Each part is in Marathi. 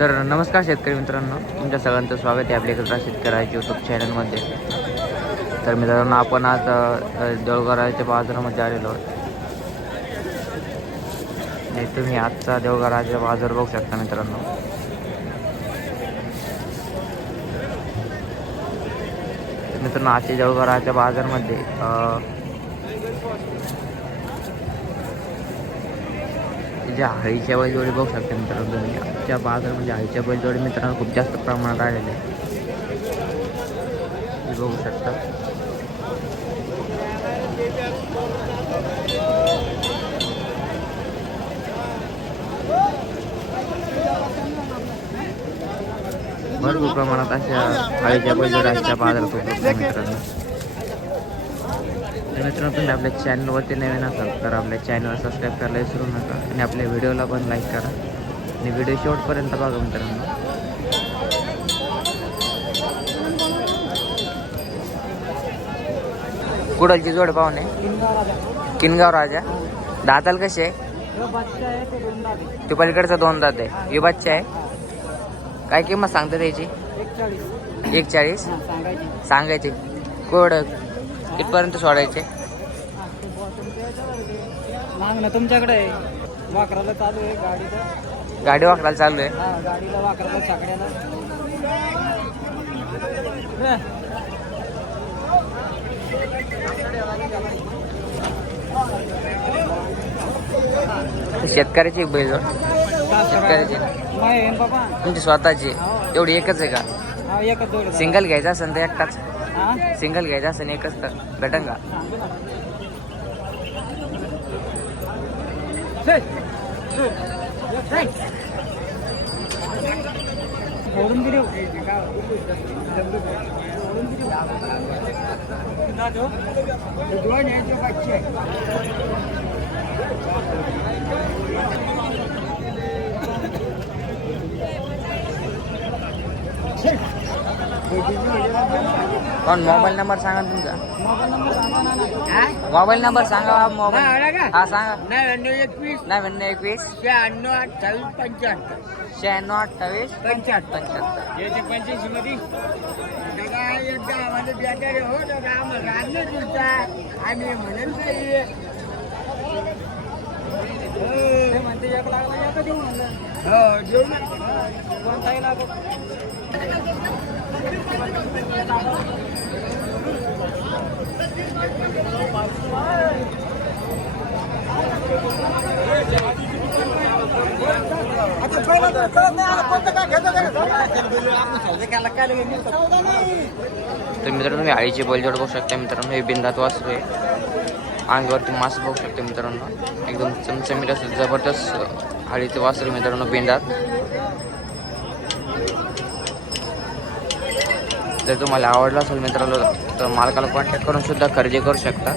तर नमस्कार शेतकरी मित्रांनो तुमच्या सगळ्यांचं स्वागत आहे आपल्या एकत्र शेतकऱ्याच्या यूट्यूब चॅनलमध्ये तर मित्रांनो आपण आज अ, देवघराच्या बाजारामध्ये आलेलो आहोत. तुम्ही आजचा देवघराचा बाजार बघू शकता मित्रांनो. मित्रांनो आजच्या देवघराच्या बाजारमध्ये म्हणजे आईच्या हळीच्या बैलजोडी बघू शकता मित्रांनो तुम्ही. म्हणजे आईच्या हळीच्या बैलजोडी मित्रांनो खूप जास्त प्रमाणात आलेले आहे बघू शकता. भरपूर प्रमाणात अशा हळीच्या बैलजोड्या आजच्या बाजारात उपलब्ध मित्रांनो. तर मित्रांनो तुम्ही आपल्या चॅनलवरती नवीन असाल तर आपल्या चॅनलला सबस्क्राईब करायला विसरू नका आणि आपल्या व्हिडिओला पण लाईक करा. आणि व्हिडिओ शेवटपर्यंत बघा मित्रांनो. कुडलची जोड पाहुणे किनगाव राजा. दाताल कसे ते पलीकडचं दोन दात आहे. हे बच्चा आहे. काय किंमत सांगता त्याची? एक चाळीस सांगायचे. कोड कितपर्यंत सोडायचे. तुमच्याकडे वाकराला चालू आहे गाडीचं. गाडी वाकडायला चालू आहे. हा गाडीला वाकराला छाकड्याला शेतकऱ्याची एक बैल. शेतकऱ्याची. तुमची स्वतःची. एवढी एकच आहे का? हा. सिंगल घ्यायचा असेल तर एकटाच. हा सिंगल घ्यायचा असं एकच तर. भेटन का सांगू ना. चल. चल. फोडून दिली फोडून दिली. दादो, हे दोन आहे ते बच्चे आहे. पण मोबाईल नंबर सांगा तुमचा. मोबाईल नंबर सांगा. मोबाईल. नंबर सांगा हा, सांगा. नव्याण्णव एकवीस. नव्याण्णव एकवीस. शहाण्णव अठ्ठावीस पंच्याहत्तर. शहाण्णव अठ्ठावीस. पंच्याहत्तर. पंच्याहत्तर. पंच्याऐंशी मध्ये. हो आम्ही म्हणेल काही. म्हणते एक लागला हो तर मित्रांनो तुम्ही आळीची बैलजोड बघू शकता मित्रांनो. हे बिंदात वासरू आहे. अंगावरती मास बघू शकता मित्रांनो. एकदम चमचमीत असं जबरदस्त आळीचे वासरू मित्रांनो बिंदात. जर तुम्हाला आवडलं असेल मित्रांनो तर मालकाला कॉन्टॅक्ट करून सुद्धा खरेदी करू शकता.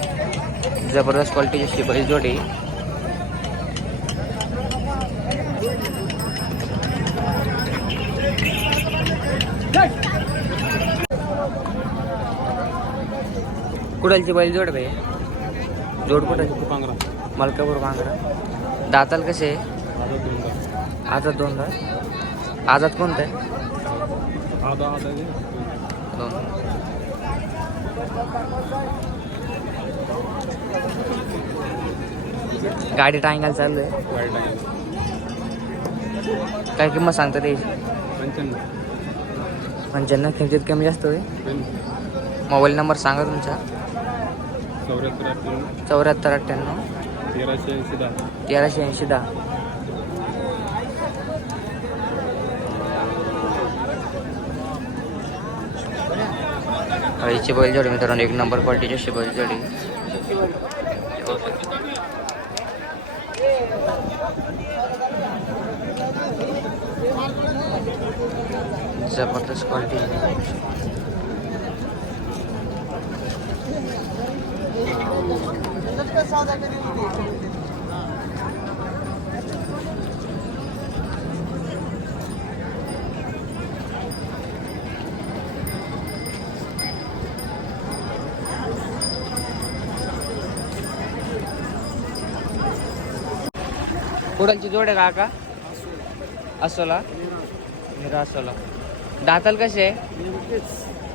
जबरदस्त क्वालिटीची बैलजोडी कुडालची बैलजोड भाई. जोड कुठं? मलकापूर भांगरा. दाताल कसे? आजात दोन दात आजात कोणतं आहे? दोन गाडी टांगायला चालू आहे काय किंमत सांगता त्याची? पंच्याण्णव. किमतीत कमी जास्त होईल? मोबाईल नंबर सांगा तुमचा. चौऱ्याहत्तर अठ्ठ्याण्णव. तेराशे ऐंशी दहा. तेराशे ऐंशी दहा. हळीची बैलजोडी मित्रांनो एक नंबर क्वालिटीची अशी बैलजोडी जबरदस्त क्वालिटी कुडालची जोड आहे का असोला. मिरासोला दाताल कसे आहे?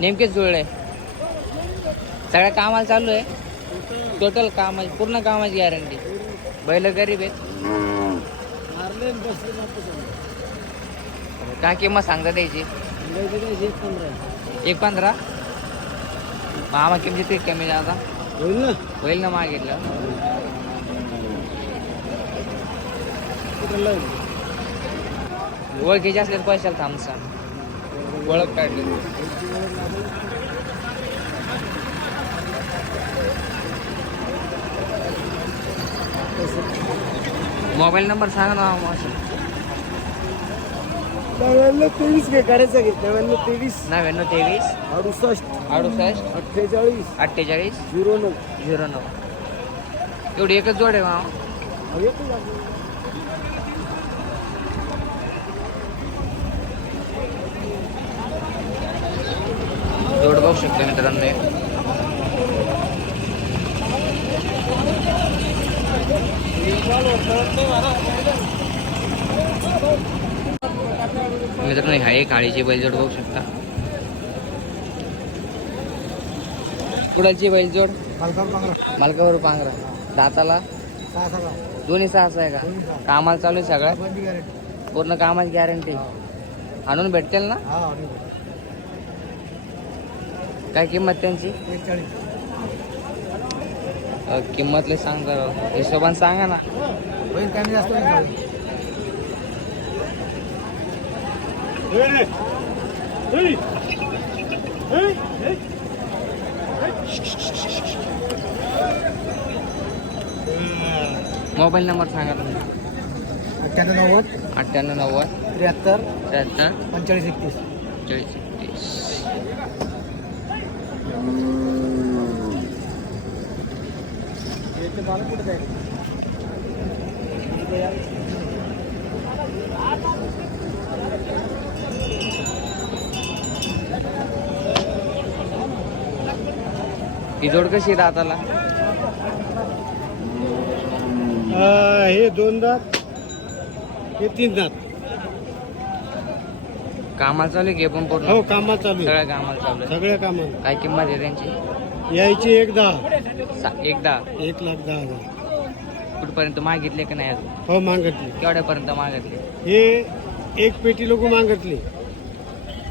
नेमकेच जुळले. सगळ्या कामाला चालू आहे. टोटल कामाची पूर्ण कामाची गॅरंटी बैल गरीब आहेत. आले. काय किंमत सांगता काय एक पंधरा. आहे. मामा किमतीत काही कमी जाता होईल ना. होईल ना मागितलं. ओळखीचे असले तर पैशाला थांब सांग. ओळख काढली. मोबाईल नंबर सांगा ना. नव्याण्णव तेवीस काय करायचं घे. नव्याण्णव तेवीस. नव्याण्णव तेवीस. अडुसष्ट. अडुसष्ट. अठ्ठेचाळीस. अठ्ठेचाळीस. झिरो नऊ. झिरो नऊ. एवढी एकच जोड आहे मामा हा, येतो का आपण? जोड बघू शकतो मित्रांनो. मित्रांनो ह्या एक काळीची बैलजोड बघू शकता. कुडाची बैलजोड. मालकावर पांघरा. दाताला. सहा. दोन्ही सहा आहे का? कामाला चालू आहे सगळं? पूर्ण कामाची गॅरंटी आणून भेटतील ना? काय किंमत त्यांची? किंमतले सांग जरा. हिशोबान सांगा ना. कमी जास्त. मोबाईल नंबर सांगा तुम्ही. अठ्ठ्याण्णव नव्वद अठ्ठ्याण्णव नव्वद त्र्याहत्तर त्र्याहत्तर पंचेचाळीस एकतीस. चाळीस एकतीस ही जोड कशी राहताला हे दोन दात हे तीन दात. कामाला चालू आहे की हे पण पूर्ण? हो कामात चालू आहे. सगळ्या कामाला चालू आहे. सगळ्या कामात काय किंमत आहे त्यांची? यायची एक दहा सा- एकदा? एक लाख दहा हजार. कुठपर्यंत मागितले की नाही अजून? हो मागतली. केवढ्यापर्यंत मागितले? हे एक पेटी लोक मागतली.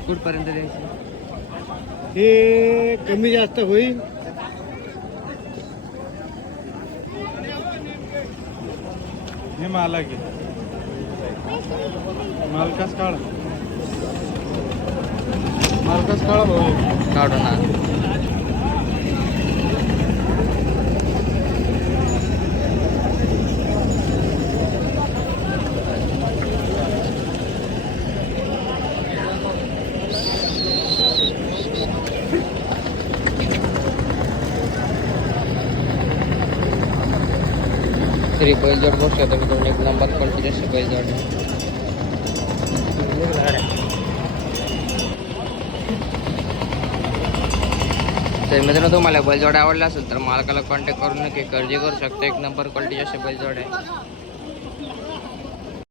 कुठपर्यंत द्यायची? हे कमी जास्त होईल. हे माला घे मालकाच काढा मालकाच काढा भाऊ हे. काढू ना तरी बैलजोड बघू शकता मी तुम्ही एक नंबर क्वालिटी जशी बैलजोड आहे. तर मित्रांनो तुम्हाला बैलजोड आवडला असेल तर मालकाला कॉन्टॅक्ट करून नक्की खरेदी करू शकता. एक नंबर क्वालिटी असे बैलजोड आहे.